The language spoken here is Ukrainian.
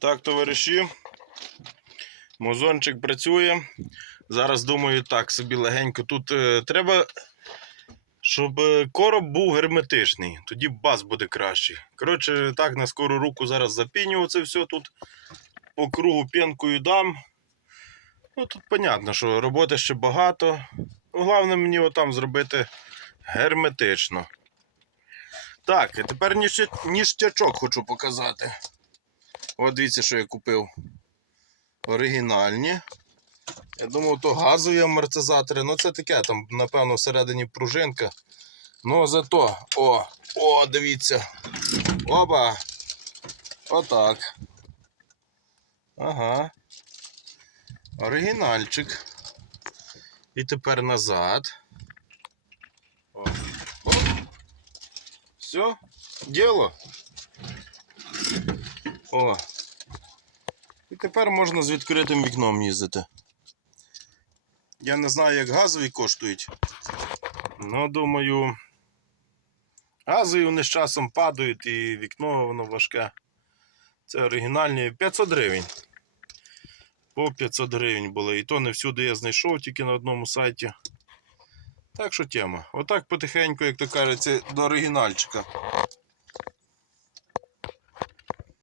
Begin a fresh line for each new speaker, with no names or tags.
Так, товариші. Мозончик працює. Зараз думаю, так собі легенько. Тут е, треба, щоб е, короб був герметичний. Тоді бас буде кращий. Коротше, так, на скору руку зараз запінюю це все тут. По кругу п'янкою дам. Ну, тут понятно, що роботи ще багато. Головне мені отам зробити герметично. Так, і тепер ніща- ніштячок хочу показати. От дивіться, що я купив. Оригінальні. Я думав, то газові амортизатори. Ну це таке, там, напевно, всередині пружинка. Ну, зато. О, о, дивіться. Опа. Отак. Ага. Оригінальчик. І тепер назад. О. О. Все, діло. О. І тепер можна з відкритим вікном їздити. Я не знаю, як газові коштують. Ну, думаю, газові вони з часом падають і вікно воно важке. Це оригінальні 500 гривень. По 500 гривень було. І то не всюди я знайшов, тільки на одному сайті. Так що тема. Отак потихеньку, як то кажеться, до оригінальчика.